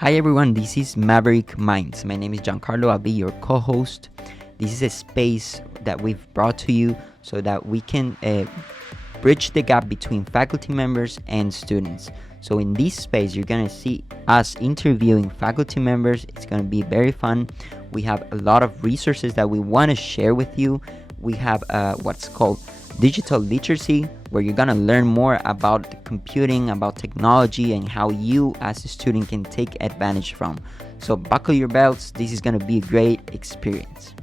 Hi everyone, this is Maverick Minds. My name is Giancarlo. I'll be your co-host. This is a space that we've brought to you so that we can bridge the gap between faculty members and students. So in this space, you're going to see us interviewing faculty members. It's going to be very fun. We have a lot of resources that we want to share with you. We have what's called digital literacy, where you're gonna learn more about computing, about technology, and how you as a student can take advantage from. So buckle your belts. This is gonna be a great experience.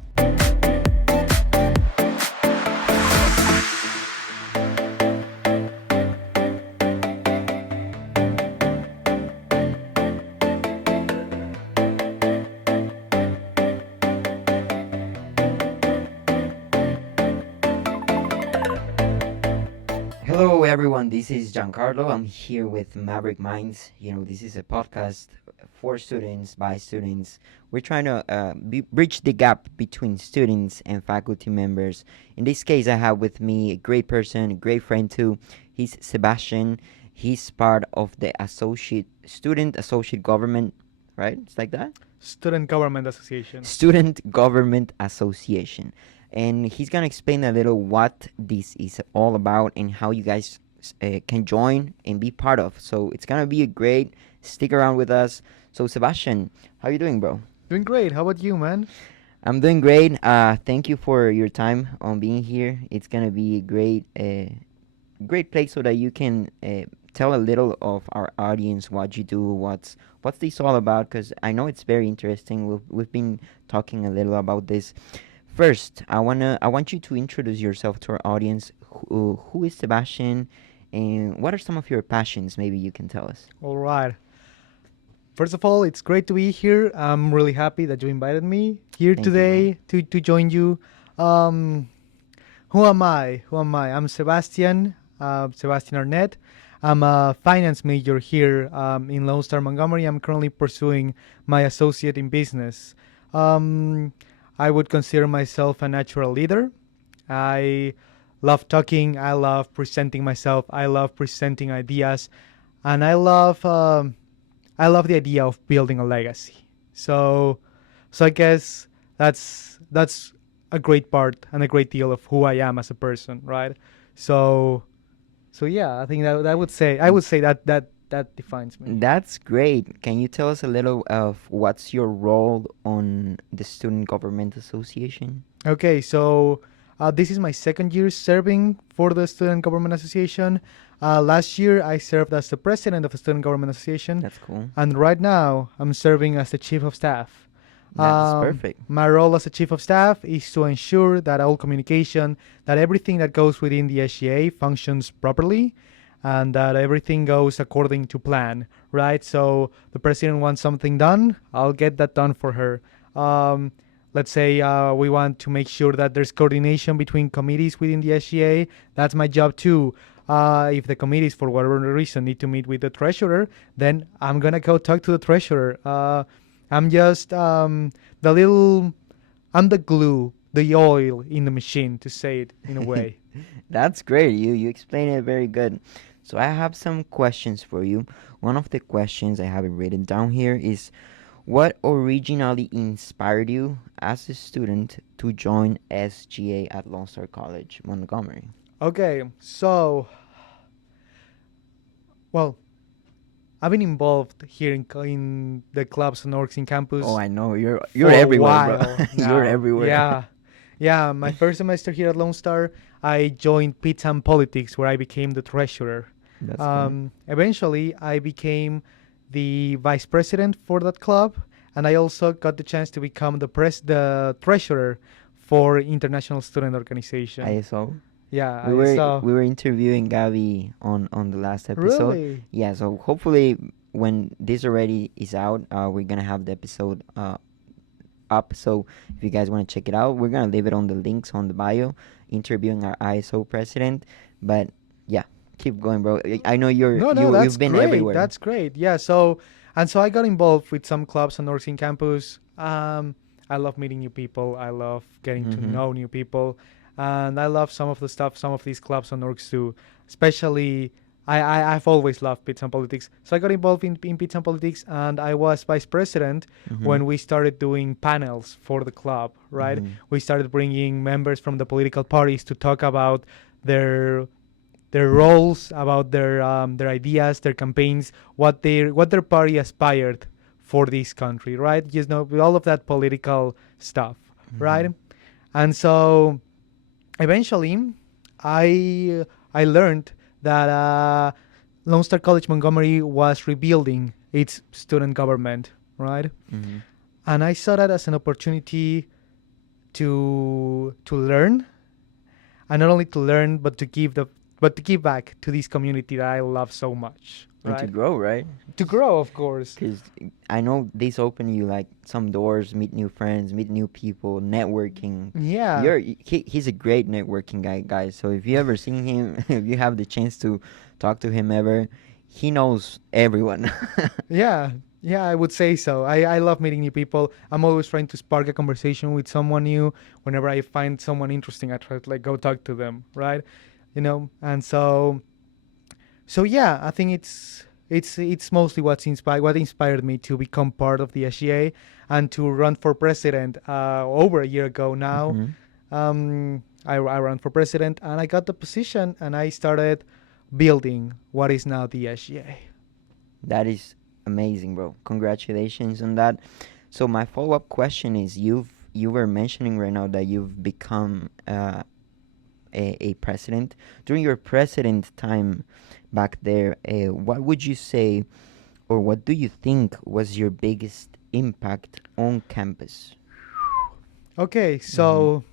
Hello everyone, this is Giancarlo. I'm here with Maverick Minds. This is a podcast for students, by students. We're trying to bridge the gap between students and faculty members. In this case, I have with me a great person, a great friend too. He's Sebastian. He's part of the student associate government, right? It's like that? Student Government Association. Student Government Association. And he's going to explain a little what this is all about and how you guys can join and be part of. So it's going to be a great, stick around with us. So Sebastian, how you doing, bro? Doing great. How about you, man? I'm doing great. Thank you for your time on being here. It's going to be a great place so that you can tell a little of our audience what you do, what's this all about, because I know it's very interesting. We've been talking a little about this. First, I want you to introduce yourself to our audience. Who is Sebastian, and what are some of your passions? Maybe you can tell us. All right. First of all, it's great to be here. I'm really happy that you invited me here Thank today to join you. Who am I? I'm Sebastian Arnett. I'm a finance major here in Lone Star, Montgomery. I'm currently pursuing my associate in business. I would consider myself a natural leader. I love talking. I love presenting myself. I love presenting ideas, and I love the idea of building a legacy. So I guess that's a great part and a great deal of who I am as a person, right? So yeah, I think that I would say that defines me. That's great. Can you tell us a little of what's your role on the Student Government Association? Okay, so this is my second year serving for the Student Government Association. Last year, I served as the president of the Student Government Association. That's cool. And right now, I'm serving as the chief of staff. That's perfect. My role as the chief of staff is to ensure that all communication, that everything that goes within the SGA functions properly, and that everything goes according to plan, right? So the president wants something done, I'll get that done for her. Let's say we want to make sure that there's coordination between committees within the SGA. That's my job too. If the committees, for whatever reason, need to meet with the treasurer, then I'm going to go talk to the treasurer. I'm just I'm the glue, the oil in the machine, to say it in a way. That's great. You explained it very good. So I have some questions for you. One of the questions I have it written down here is, what originally inspired you as a student to join SGA at Lone Star College, Montgomery? Okay, so, well, I've been involved here in the clubs and orgs in campus. Oh, I know. You're for a everywhere, bro. while now. You're everywhere. Yeah. My first semester here at Lone Star, I joined Pizza and Politics, where I became the treasurer. That's cool. Eventually, I became the vice president for that club, and I also got the chance to become the treasurer for International Student Organization. ISO. Yeah, We ISO. were interviewing Gabby on the last episode. Really? Yeah, so hopefully when this already is out, we're gonna have the episode up. So if you guys want to check it out, we're gonna leave it on the links on the bio, interviewing our ISO president. But yeah, keep going, bro. I know you've been great. everywhere. That's great. Yeah. So I got involved with some clubs and orgs in campus. I love meeting new people. I love getting to know new people, and I love some of the stuff some of these clubs and orgs do, especially I've always loved Pizza and Politics. So I got involved in Pizza and Politics, and I was vice president when we started doing panels for the club, right? We started bringing members from the political parties to talk about their roles, about their ideas, their campaigns, what their party aspired for this country, right? With all of that political stuff, right? And so eventually, I learned that Lone Star College Montgomery was rebuilding its student government, right? And I saw that as an opportunity to learn, and not only to learn, but to give back to this community that I love so much. And to Right? grow, right? To grow, of course. Because I know this open you like some doors, meet new friends, meet new people, networking. Yeah. He's a great networking guy, guys. So if you ever seen him, if you have the chance to talk to him ever, he knows everyone. Yeah, I would say so. I love meeting new people. I'm always trying to spark a conversation with someone new. Whenever I find someone interesting, I try to like go talk to them, right? And so yeah, I think it's mostly what inspired me to become part of the SGA and to run for president over a year ago now. I ran for president and I got the position and I started building what is now the SGA. That is amazing, bro. Congratulations on that. So my follow-up question is, you were mentioning right now that you've become a president. During your president time back there, what would you say, or what do you think was your biggest impact on campus? Okay, so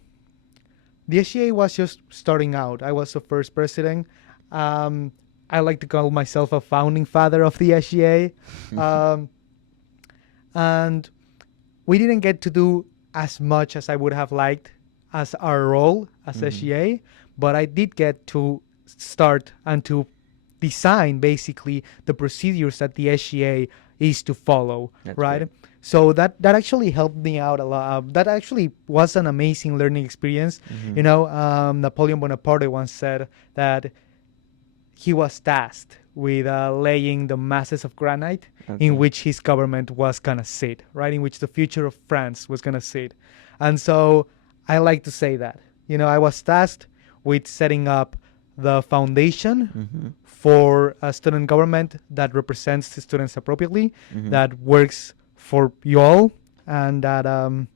the SGA was just starting out. I was the first president. I like to call myself a founding father of the SGA. And we didn't get to do as much as I would have liked as our role as SGA, but I did get to start and to design basically the procedures that the SGA is to follow, That's right? great. So that actually helped me out a lot. That actually was an amazing learning experience. Napoleon Bonaparte once said that he was tasked with laying the masses of granite in which his government was gonna sit, right? In which the future of France was gonna sit. And so I like to say that, I was tasked with setting up the foundation for a student government that represents the students appropriately, that works for you all, and that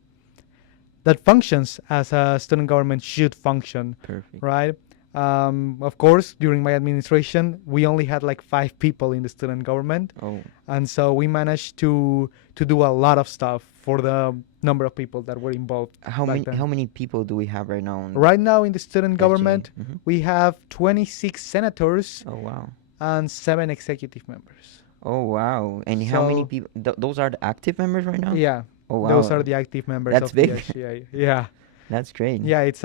functions as a student government should function. Perfect. Right? Of course, during my administration, we only had like 5 people in the student government. Oh, And so we managed to do a lot of stuff for the number of people that were involved. how back many then. how many people do we have right now? Right now in the student government, Mhm. we have 26 senators Oh wow. and 7 executive members. Oh wow. And how many So- people? Those are the active members right now? Yeah, Oh wow. those are the active members That's of big. the SGA. Yeah. That's great. Yeah, it's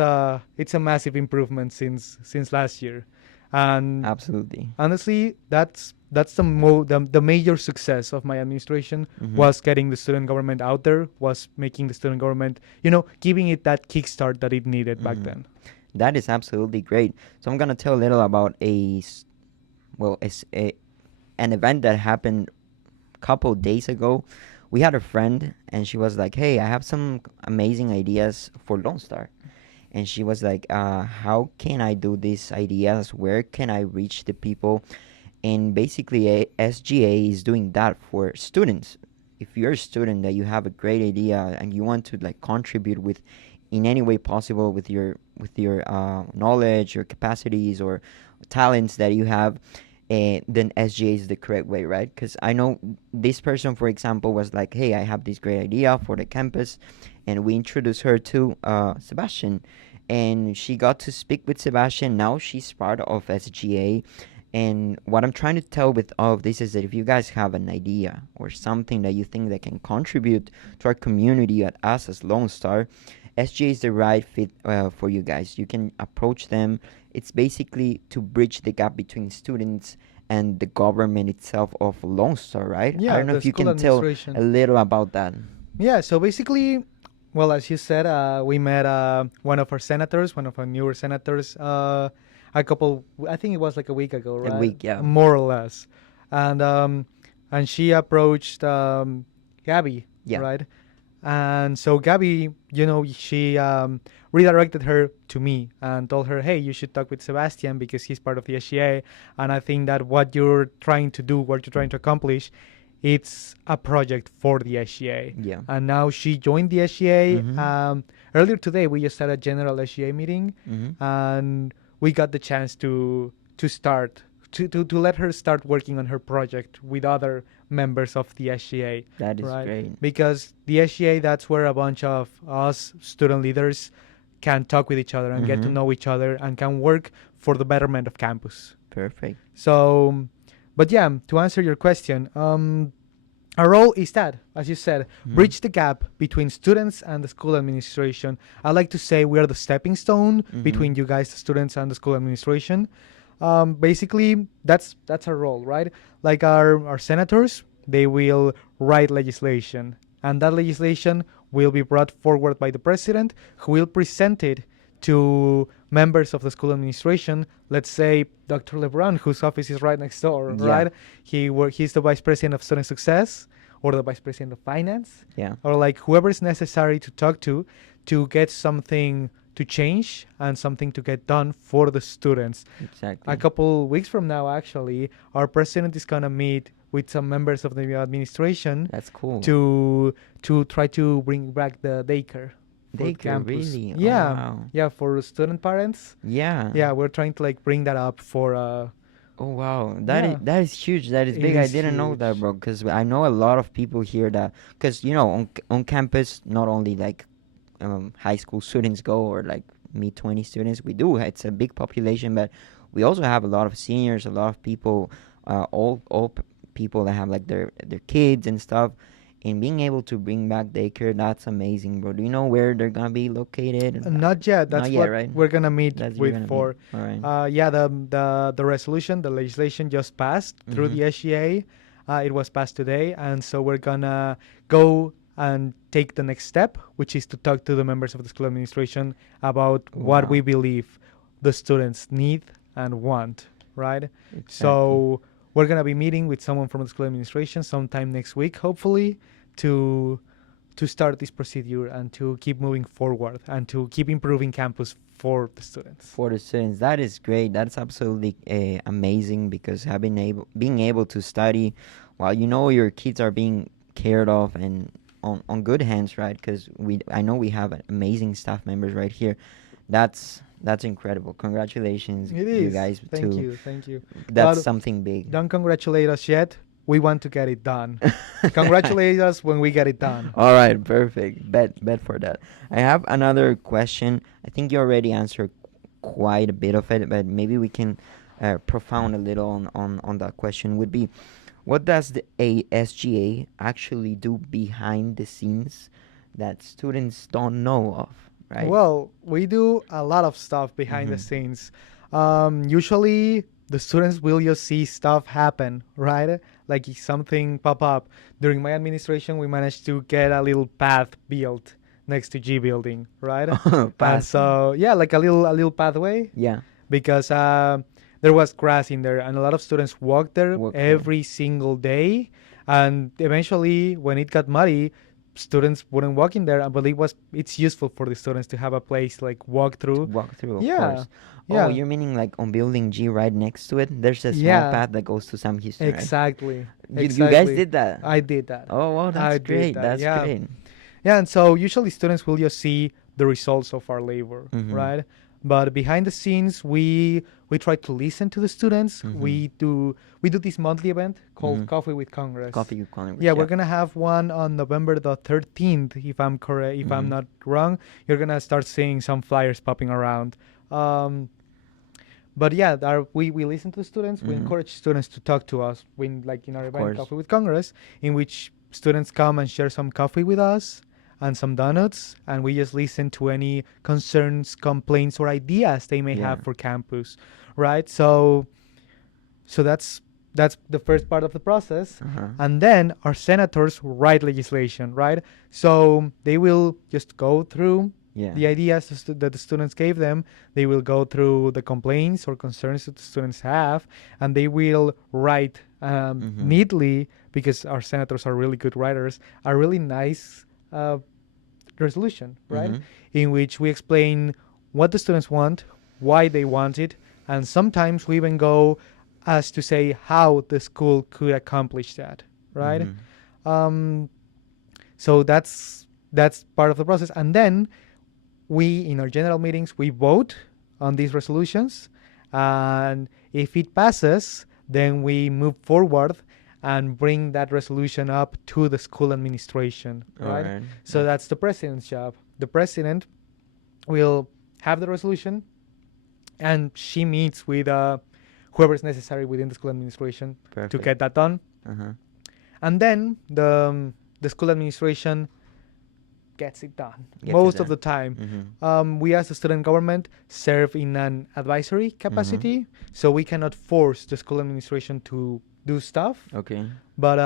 a massive improvement since last year, and Absolutely. honestly, that's the major success of my administration was getting the student government out there, was making the student government, giving it that kickstart that it needed back then. That is absolutely great. So I'm gonna tell a little about an event that happened a couple days ago. We had a friend, and she was like, "Hey, I have some amazing ideas for Lone Star," and she was like, "How can I do these ideas? Where can I reach the people?" And basically, SGA is doing that for students. If you're a student that you have a great idea and you want to like contribute with in any way possible with your knowledge or capacities or talents that you have, then SGA is the correct way, right? Because I know this person, for example, was like, "Hey, I have this great idea for the campus," and we introduced her to Sebastian, and she got to speak with Sebastian. Now she's part of SGA. And what I'm trying to tell with all of this is that if you guys have an idea or something that you think that can contribute to our community at us as Lone Star, SGA is the right fit for you guys. You can approach them. It's basically to bridge the gap between students and the government itself of Lone Star, right? Yeah, I don't know the if you school can tell administration. a little about that. Yeah, so basically, well, as you said, we met one of our senators, one of our newer senators, I think it was like a week ago, right? A week, yeah. More or less. And she approached Gabby, Yeah. right? And so Gabby, she redirected her to me and told her, hey, you should talk with Sebastian because he's part of the SGA. And I think that what you're trying to do, what you're trying to accomplish, it's a project for the SGA. Yeah. And now she joined the SGA. Mhm. Earlier today, we just had a general SGA meeting, and we got the chance to start to let her start working on her project with other members of the SGA. That is right? great. Because the SGA, that's where a bunch of us student leaders can talk with each other and get to Mhm. know each other and can work for the betterment of campus. Perfect. So, but yeah, to answer your question, our role is that, as you said, bridge the gap between students and the school administration. I like to say we are the stepping stone between you guys, the students, and the school administration. Basically, that's our role, right? Like our senators, they will write legislation, and that legislation will be brought forward by the president, who will present it to members of the school administration. Let's say Dr. LeBron, whose office is right next door, Yeah. right? He's the vice president of student success, or the vice president of finance, Yeah. or like whoever is necessary to talk to get something to change and something to get done for the students. Exactly. A couple weeks from now, actually, our president is gonna meet with some members of the administration That's cool. to try to bring back the daycare. For Daycare, campus. really? Oh, Yeah, wow. yeah, for student parents. Yeah. Yeah, we're trying to like bring that up for. Oh wow, that is Yeah. that is huge. That is It big. I is didn't know that, huge. bro. Because I know a lot of people here that, because on campus, not only like high school students go or like mid 20 students. We do. It's a big population, but we also have a lot of seniors, a lot of people, people that have like their kids and stuff. And being able to bring back daycare, that's amazing, bro. Do you know where they're gonna be located? Not yet. That's Not yet, what right? we're gonna meet That's with gonna be- for. All right. Yeah, the resolution, the legislation just passed through Mhm. the SGA. It was passed today, and so we're gonna go and take the next step, which is to talk to the members of the school administration about what Wow. we believe the students need and want, right? Exactly. So we're gonna be meeting with someone from the school administration sometime next week, hopefully, to start this procedure and to keep moving forward and to keep improving campus for the students. For the students, that is great. That's absolutely amazing, because being able to study while your kids are being cared of and on good hands, right? Because I know we have amazing staff members right here. That's incredible. Congratulations, It you is. guys. Thank too. you. Thank you. That's But something big. don't congratulate us yet. We want to get it done. Congratulate us when we get it done. All right, perfect. Bet for that. I have another question. I think you already answered quite a bit of it, but maybe we can profound a little on that question. Would be, what does the ASGA actually do behind the scenes that students don't know of? Right. Well, we do a lot of stuff behind the Mhm. scenes. Usually, the students will just see stuff happen, right? Like if something pop up. During my administration, we managed to get a little path built next to G building, right? And Path. so yeah, like a little pathway, Yeah. because there was grass in there, and a lot of students walked there Walk there. every single day. And eventually, when it got muddy, students wouldn't walk in there. But it's useful for the students to have a place like walk To through. walk through, of Yeah, course. yeah. Oh, you're meaning like on building G right next to it? There's a small Yeah. path that goes to Sam Houston, right? Exactly. You guys Exactly. did that? I did that. Oh, wow, I that's did great. that, That's yeah. great. Yeah, and so usually students will just see the results of our labor, Mhm. right? But behind the scenes, we try to listen to the students. Mhm. We do this monthly event called Mhm. Coffee with Congress. Coffee with Congress. Yeah, we're gonna have one on November the 13th, if I'm correct. If I'm Mhm. not wrong, you're gonna start seeing some flyers popping around. But yeah, we listen to the students. We Mhm. encourage students to talk to us when, like in our Of event, course. Coffee with Congress, in which students come and share some coffee with us and some donuts, and we just listen to any concerns, complaints, or ideas they may have Yeah. for campus, right? So that's the first part of the process. Uh-huh. And then our senators write legislation, right? So they will just go through Yeah. the ideas that the students gave them. They will go through the complaints or concerns that the students have, and they will write Mm-hmm. neatly, because our senators are really good writers, a really nice resolution, right? Mm-hmm. In which we explain what the students want, why they want it, and sometimes we even go as to say how the school could accomplish that, right? Mm-hmm. Um, so that's part of the process, and then we, in our general meetings, we vote on these resolutions, and if it passes, then we move forward and bring that resolution up to the school administration, All right? right. So that's the president's job. The president will have the resolution, and she meets with whoever is necessary within the school administration to perfect. get that done. Uh-huh. And then the school administration gets it done Gets it most of done. the time. Mm-hmm. We as the student government serve in an advisory capacity, so we cannot force the school administration to do stuff. Okay. But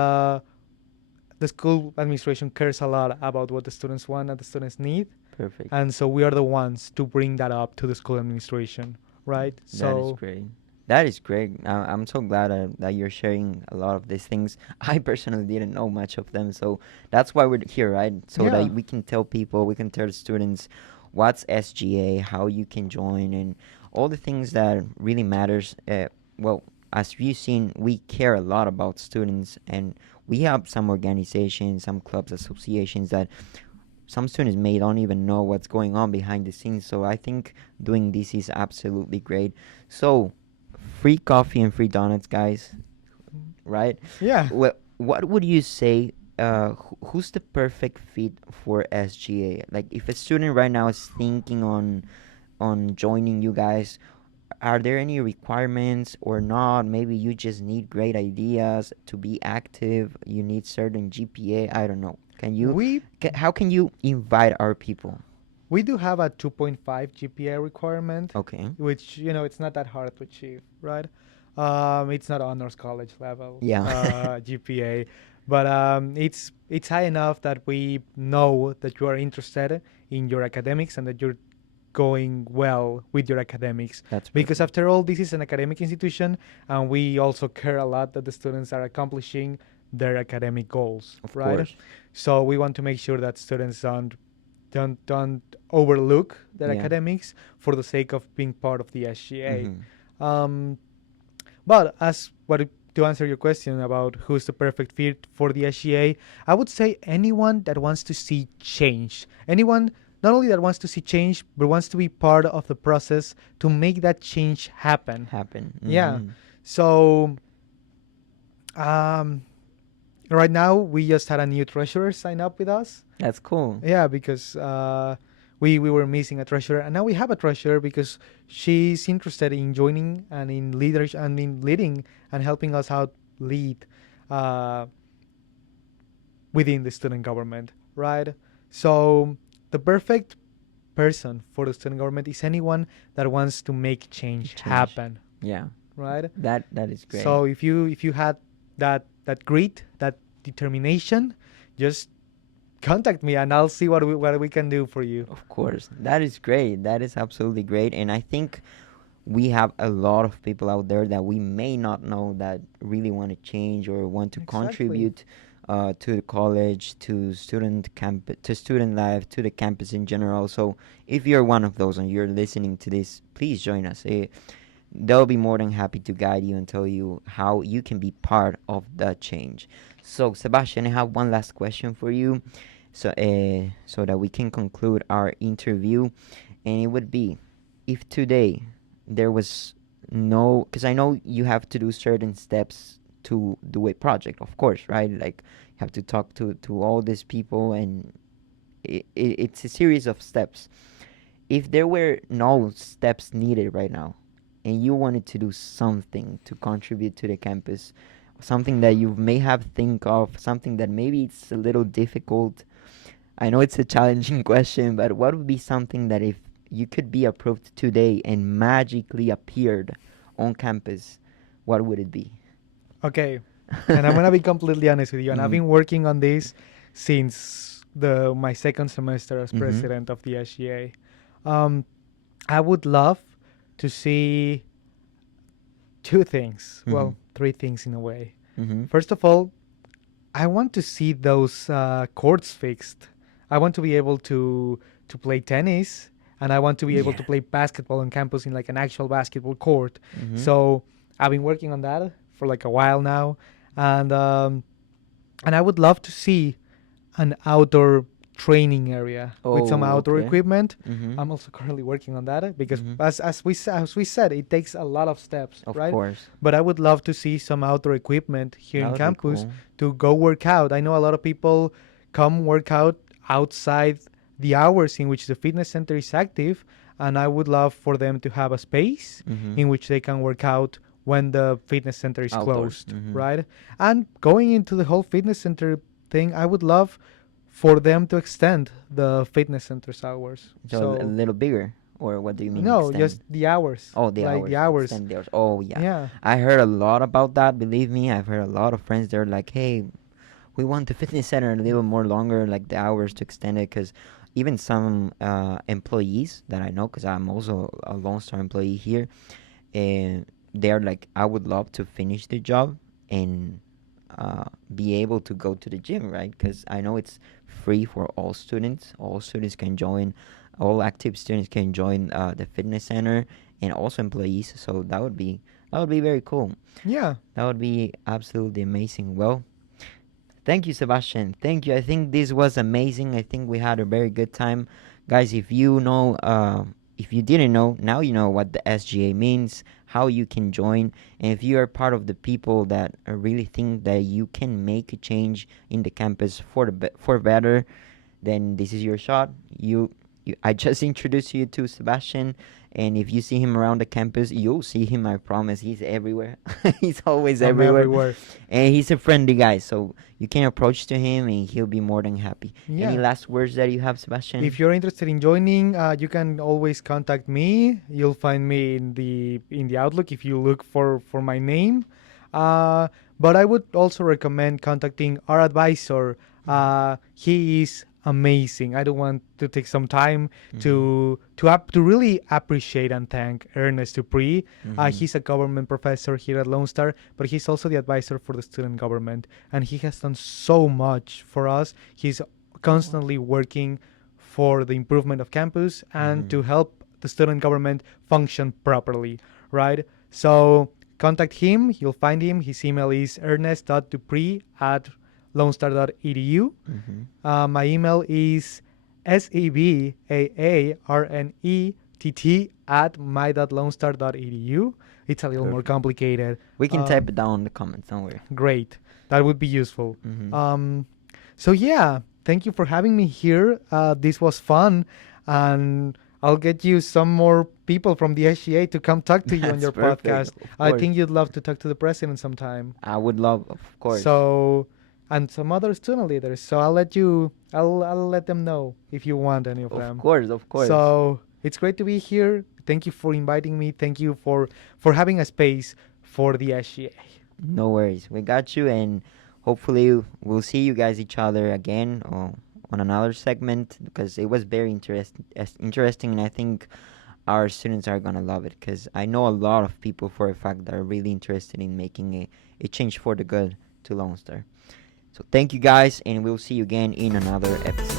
the school administration cares a lot about what the students want and the students need, Perfect. and so we are the ones to bring that up to the school administration, right? That is great. That is great. I'm so glad that you're sharing a lot of these things. I personally didn't know much of them, so that's why we're here, right? So Yeah. that we can tell people, we can tell the students what's SGA, how you can join, and all the things that really matters. Well, as you've seen, we care a lot about students, and we have some organizations, some clubs, associations that some students may don't even know what's going on behind the scenes. So I think doing this is absolutely great. So free coffee and free donuts, guys, right? Yeah. What would you say? Who's the perfect fit for SGA? Like, if a student right now is thinking on joining you guys, are there any requirements or not? Maybe you just need great ideas to be active. You need certain GPA. I don't know. We How can you invite our people? we do have a 2.5 GPA requirement, Okay. which it's not that hard to achieve, right? It's not honors college level Yeah. GPA, but it's high enough that we know that you are interested in your academics and that you're going well with your academics. That's Because perfect. after all, this is an academic institution, and we also care a lot that the students are accomplishing their academic goals, Of right? course. So we want to make sure that students don't overlook their Yeah. academics for the sake of being part of the SGA. Mhm. But to answer your question about who's the perfect fit for the SGA, I would say anyone that wants to see change. Anyone not only that wants to see change, but wants to be part of the process to make that change happen. Happen. Yeah. Mhm. So right now we just had a new treasurer sign up with us. That's cool. Yeah, because we were missing a treasurer, and now we have a treasurer because she's interested in joining and in leadership and in leading and helping us out lead within the student government, right? So the perfect person for the student government is anyone that wants to make change happen, Yeah. right? That is great. So if you had that grit, that determination, just contact me and I'll see what we can do for you. Of course. That is great. That is absolutely great. And I think we have a lot of people out there that we may not know that really want to change or want to Exactly. contribute to the college, to student life, to the campus in general. So if you're one of those and you're listening to this, please join us. They'll be more than happy to guide you and tell you how you can be part of the change. So Sebastian, I have one last question for you, so that we can conclude our interview, and it would be, if today there was no, because I know you have to do certain steps to do a project, of course, right? Like, you have to talk to all these people, and it's a series of steps. If there were no steps needed right now, and you wanted to do something to contribute to the campus, something that you may have think of, something that maybe it's a little difficult. I know it's a challenging question, but what would be something that if you could be approved today and magically appeared on campus, what would it be? Okay, and I'm gonna be completely honest with you. And I've been working on this since the my second semester as Mhm. president of the SGA. Um, I would love to see two things. Mhm. Well, three things in a way. Mhm. First of all, I want to see those courts fixed. I want to be able to play tennis, and I want to be able Yeah. to play basketball on campus in like an actual basketball court. Mhm. So I've been working on that for like a while now, and I would love to see an outdoor training area with some Oh, outdoor okay. equipment. Mhm. I'm also currently working on that because Mhm. as we said, it takes a lot of steps, Of right? course. But I would love to see some outdoor equipment here That in would be campus cool. to go work out. I know a lot of people come work out outside the hours in which the fitness center is active, and I would love for them to have a space Mhm. in which they can work out when the fitness center is Outdoors. closed, Mhm. right? And going into the whole fitness center thing, I would love for them to extend the fitness center's hours. So a little bigger, or what do you mean No, extend? just the hours. Oh, the Like hours. the hours. Extend the hours. Oh, yeah. Yeah. I heard a lot about that. Believe me, I've heard a lot of friends. They're like, "Hey, we want the fitness center a little more longer, like the hours to extend it." Because even some employees that I know, because I'm also a Lone Star employee here, and they're like, "I would love to finish the job and be able to go to the gym, right? Because I know it's free for all students. All students can join. All active students can join the fitness center, and also employees. So that would be very cool. Yeah. That would be absolutely amazing. Well, thank you, Sebastian. Thank you. I think this was amazing. I think we had a very good time, guys. If you didn't know, now you know what the SGA means, how you can join, and if you are part of the people that really think that you can make a change in the campus for better, then this is your shot. I just introduced you to Sebastian, and if you see him around the campus, you'll see him. I promise. He's everywhere. He's always I'm everywhere, everywhere. and he's a friendly guy. So you can approach to him, and he'll be more than happy. Any Yeah. last words that you have, Sebastian? If you're interested in joining, you can always contact me. You'll find me in the Outlook if you look for my name. But I would also recommend contacting our advisor. He is amazing. I don't want to take some time to really appreciate and thank Ernest Dupree. He's a government professor here at Lone Star, but he's also the advisor for the student government, and he has done so much for us. He's constantly working for the improvement of campus and to help the student government function properly, right? So contact him. You'll find him. His email is ernest.dupree@lonestar.edu. My email is sebaarnett@my.lonestar.edu. It's a little more Perfect. complicated. We can type it down in the comments. Don't worry. Great. That would be useful. So yeah, thank you for having me here. This was fun, and I'll get you some more people from the SGA to come talk to you on That's your perfect, podcast. of I course. think you'd love to talk to the president sometime. I would love, of course. So, and some other student leaders. So I'll let them know if you want any of them. Of course, of course. So it's great to be here. Thank you for inviting me. Thank you for having a space for the SGA. No worries. We got you, and hopefully we'll see you guys each other again on another segment, because it was very interesting, and I think our students are gonna love it, because I know a lot of people for a fact that are really interested in making a change for the good to Lone Star. So thank you guys, and we'll see you again in another episode.